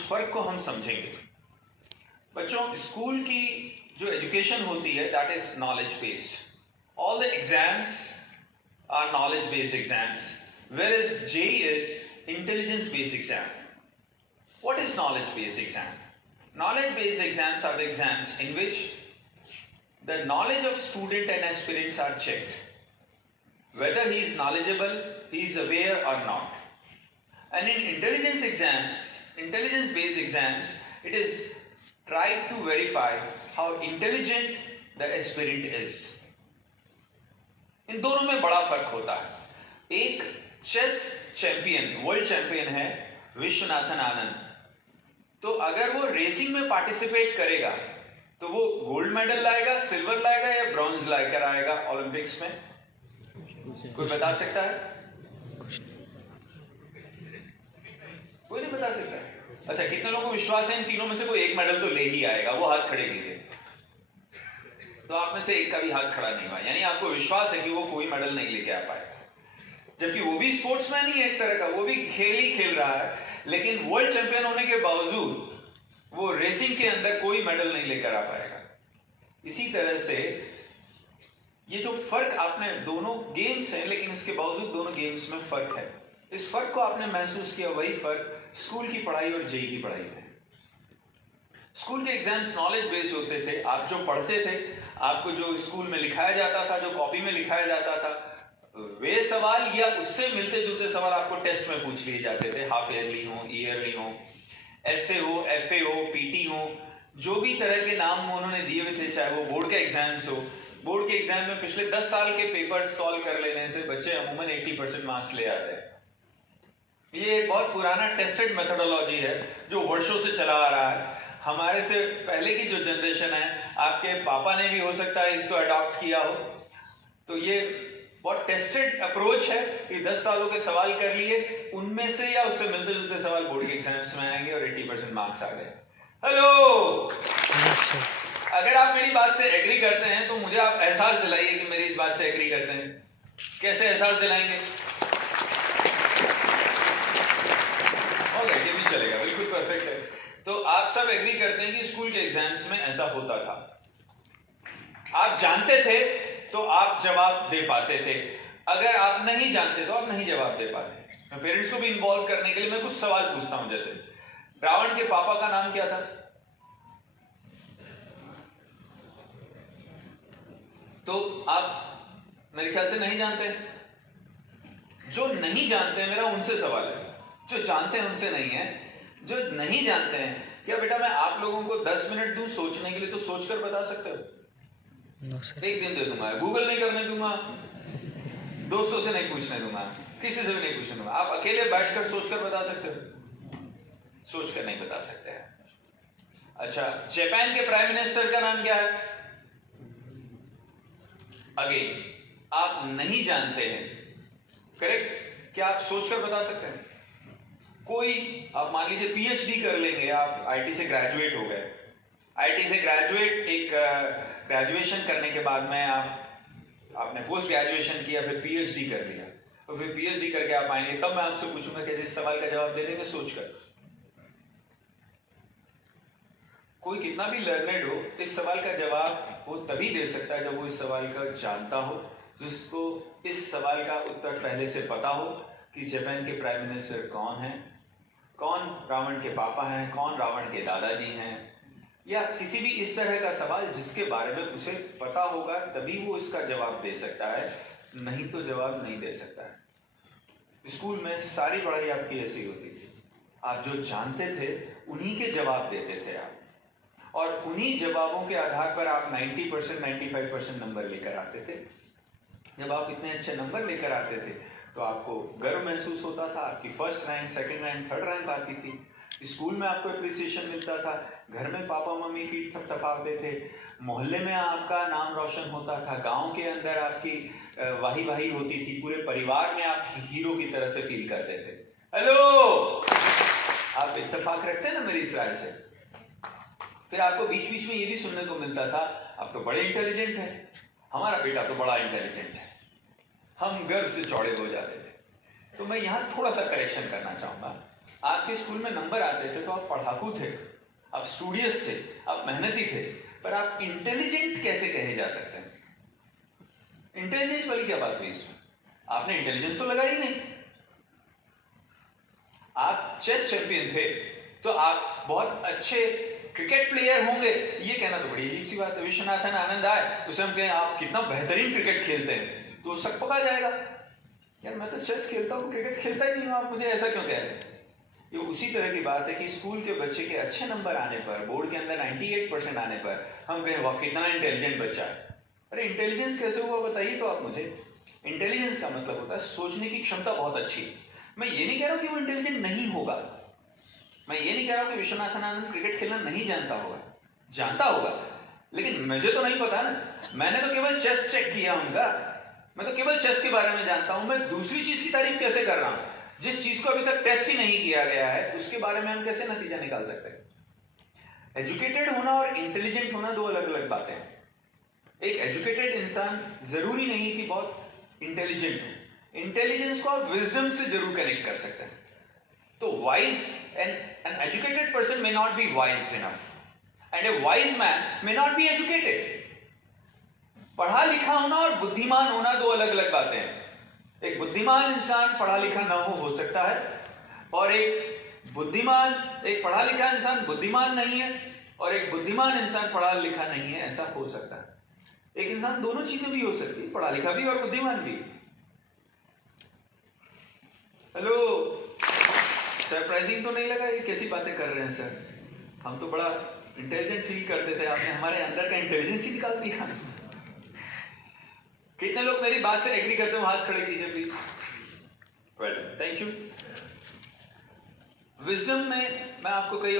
उस फर्क को हम समझेंगे। बच्चों, स्कूल की जो एजुकेशन होती है that is knowledge based. All the exams are knowledge based exams, whereas JEE is intelligence based exam. What is knowledge based exam? Knowledge based exams are the exams in which the knowledge of student and aspirants are checked, whether he is knowledgeable, he is aware or not. And in intelligence exams, intelligence based exams, it is tried to verify how intelligent the aspirant is. इन दोनों में बड़ा फर्क होता है। एक chess champion, world champion है विश्वनाथन आनंद, तो अगर वो रेसिंग में पार्टिसिपेट करेगा तो वो गोल्ड मेडल लाएगा, सिल्वर लाएगा या ब्रॉन्ज लाकर आएगा ओलंपिक्स में? कोई बता सकता है? कोई नहीं बता सकता है। अच्छा, कितने लोगों को विश्वास है इन तीनों में से कोई एक मेडल तो ले ही आएगा? वो हाथ खड़े कीजिए। तो आप में से एक का भी हाथ खड़ा नहीं हुआ, यानी आपको विश्वास है कि वो कोई मेडल नहीं लेके आ पाएगा। जबकि वो भी स्पोर्ट्समैन ही है एक तरह का, वो भी खेल ही खेल रहा है, लेकिन वर्ल्ड चैंपियन होने के बावजूद वो रेसिंग के अंदर कोई मेडल नहीं लेकर आ पाएगा। इसी तरह से ये जो फर्क आपने, दोनों गेम्स हैं लेकिन इसके बावजूद दोनों गेम्स में फर्क है। इस फर्क को आपने महसूस किया, वही फर्क स्कूल की पढ़ाई और जेईई की पढ़ाई में। स्कूल के एग्जाम्स नॉलेज बेस्ड होते थे। आप जो पढ़ते थे, आपको जो स्कूल में लिखाया जाता था, जो कॉपी में लिखाया जाता था, वे सवाल या उससे मिलते जुलते सवाल आपको टेस्ट में पूछ लिए जाते थे। हाफ ईयरली हो, ईयरली हो, एसए हो, एफए हो, पीटी हो, जो भी तरह के नाम उन्होंने दिए हुए थे, चाहे वो बोर्ड के एग्जाम्स हो। बोर्ड के एग्जाम में पिछले 10 साल के पेपर सॉल्व कर लेने से बच्चे अमूमन 80% मार्क्स ले आते हैं। ये एक बहुत पुराना टेस्टेड मेथोडोलॉजी है जो वर्षों से चला आ रहा है। हमारे से पहले की जो जनरेशन है, आपके पापा ने भी हो सकता है इसको अडॉप्ट किया हो। तो ये बहुत टेस्टेड अप्रोच है कि 10 सालों के सवाल कर लिए, उनमें से या उससे मिलते जुलते सवाल बोर्ड के एग्जाम्स में आएंगे और 80% मार्क्स आ गए। हेलो, अगर आप मेरी बात से एग्री करते हैं तो मुझे आप एहसास दिलाइए कि मेरी इस बात से एग्री करते हैं। कैसे एहसास दिलाएंगे? ये भी चलेगा, बिल्कुल परफेक्ट है। तो आप सब एग्री करते हैं कि स्कूल के एग्जाम्स में ऐसा होता था। आप जानते थे तो आप जवाब दे पाते थे, अगर आप नहीं जानते तो आप नहीं जवाब दे पाते। मैं पेरेंट्स को भी इन्वॉल्व करने के लिए मैं कुछ सवाल पूछता हूं, जैसे रावण के पापा का नाम क्या था? तो आप मेरे ख्याल से नहीं जानते। जो नहीं जानते, मेरा उनसे सवाल है, जो जानते हैं उनसे नहीं है, जो नहीं जानते हैं, क्या बेटा मैं आप लोगों को 10 मिनट दूं सोचने के लिए, तो सोचकर बता सकते हो? एक दिन दे दूंगा, गूगल नहीं करने दूंगा, दोस्तों से नहीं पूछने दूंगा, किसी से भी नहीं पूछने दूंगा। आप अकेले बैठकर सोचकर बता सकते हो? सोचकर नहीं बता सकते हैं। अच्छा, जापान के प्राइम मिनिस्टर का नाम क्या है? अगेन, आप नहीं जानते हैं, करेक्ट? क्या आप सोचकर बता सकते हैं? कोई, आप मान लीजिए पीएचडी कर लेंगे, आप आईटी से ग्रेजुएट हो गए, आईटी से ग्रेजुएट, एक ग्रेजुएशन करने के बाद में आपने पोस्ट ग्रेजुएशन किया, फिर पीएचडी कर लिया, तो फिर पीएचडी करके आप आएंगे, तब मैं आपसे पूछूंगा कि इस सवाल का जवाब दे देंगे सोचकर? कोई कितना भी लर्नेड हो, इस सवाल का जवाब वो तभी दे सकता है जब वो इस सवाल का जानता हो, जिसको इस सवाल का उत्तर पहले से पता हो कि जापान के प्राइम मिनिस्टर कौन है, कौन रावण के पापा हैं, कौन रावण के दादाजी हैं, या किसी भी इस तरह का सवाल जिसके बारे में उसे पता होगा, तभी वो इसका जवाब दे सकता है, नहीं तो जवाब नहीं दे सकता है। स्कूल में सारी पढ़ाई आपकी ऐसी होती थी, आप जो जानते थे उन्हीं के जवाब देते थे आप, और उन्हीं जवाबों के आधार पर आप 90%, 95% नंबर लेकर आते थे। जब आप इतने अच्छे नंबर लेकर आते थे तो आपको गर्व महसूस होता था, आपकी first rank, second rank, third rank आती थी, स्कूल में आपको अप्रिसिएशन मिलता था, घर में पापा मम्मी पीठ थपथपाते थे, मोहल्ले में आपका नाम रोशन होता था, गांव के अंदर आपकी वाही वाही होती थी, पूरे परिवार में आप हीरो की तरह से फील करते थे। हेलो, आप इत्तेफाक रखते हैं ना मेरी इस राय से? फिर आपको बीच बीच में ये भी सुनने को मिलता था, आप तो बड़े इंटेलिजेंट हैं, हमारा बेटा तो बड़ा इंटेलिजेंट है, हम गर्व से चौड़े हो जाते थे। तो मैं यहाँ थोड़ा सा करेक्शन करना चाहूँगा। आपके स्कूल में नंबर आते थे तो आप पढ़ाकू थे, आप स्टूडियस थे, आप मेहनती थे, पर आप इंटेलिजेंट कैसे कहे जा सकते हैं? इंटेलिजेंस वाली क्या बात हुई इसमें? आपने इंटेलिजेंस तो लगाई नहीं। आप चेस चैंपियन थे तो आप बहुत अच्छे क्रिकेट प्लेयर होंगे, ये कहना तो बड़ी अजीब सी बात है। विश्वनाथन आनंद आए, उसे हम कहें आप कितना बेहतरीन क्रिकेट खेलते हैं, तो शक पका जाएगा, यार मैं तो चेस खेलता हूँ, क्रिकेट खेलता ही नहीं हूँ, आप मुझे ऐसा क्यों कह रहे हैं? ये उसी तरह की बात है कि स्कूल के बच्चे के अच्छे नंबर आने पर, बोर्ड के अंदर 98% आने पर हम कहें वाह कितना इंटेलिजेंट बच्चा है। अरे इंटेलिजेंस कैसे हुआ बताइए तो आप मुझे। इंटेलिजेंस का मतलब होता है सोचने की क्षमता बहुत अच्छी। मैं ये नहीं कह रहा हूं कि वो इंटेलिजेंट नहीं होगा, मैं ये नहीं कह रहा हूं कि विश्वनाथन आनंद क्रिकेट खेलना नहीं जानता होगा, जानता होगा, लेकिन मुझे तो नहीं पता ना, मैंने तो केवल चेस चेक किया उनका, मैं तो केवल चेस के बारे में जानता हूं। मैं दूसरी चीज की तारीफ कैसे कर रहा हूं? जिस चीज को अभी तक टेस्ट ही नहीं किया गया है उसके बारे में हम कैसे नतीजा निकाल सकते हैं? एजुकेटेड होना और इंटेलिजेंट होना दो अलग अलग बातें हैं। एक एजुकेटेड इंसान जरूरी नहीं कि बहुत इंटेलिजेंट हो। इंटेलिजेंस को आप विजडम से जरूर कनेक्ट कर सकते हैं। तो wise an educated person may not be wise enough and A wise man may not be educated. पढ़ा लिखा होना और बुद्धिमान होना दो अलग अलग बातें हैं। एक बुद्धिमान इंसान पढ़ा लिखा ना हो सकता है, और एक पढ़ा लिखा इंसान बुद्धिमान नहीं है, और एक बुद्धिमान इंसान पढ़ा लिखा नहीं है, ऐसा हो सकता है। एक इंसान दोनों चीजें भी हो सकती है, पढ़ा लिखा भी और बुद्धिमान भी। हेलो, सरप्राइजिंग तो नहीं लगा? ये कैसी बातें कर रहे हैं सर, हम तो बड़ा इंटेलिजेंट फील करते थे, आपने हमारे अंदर का इंटेलिजेंस ही निकाल दिया। कितने लोग मेरी बात से एग्री करते हो? हाथ खड़े कीजिए please. Well, thank you. Wisdom में मैं आपको कई और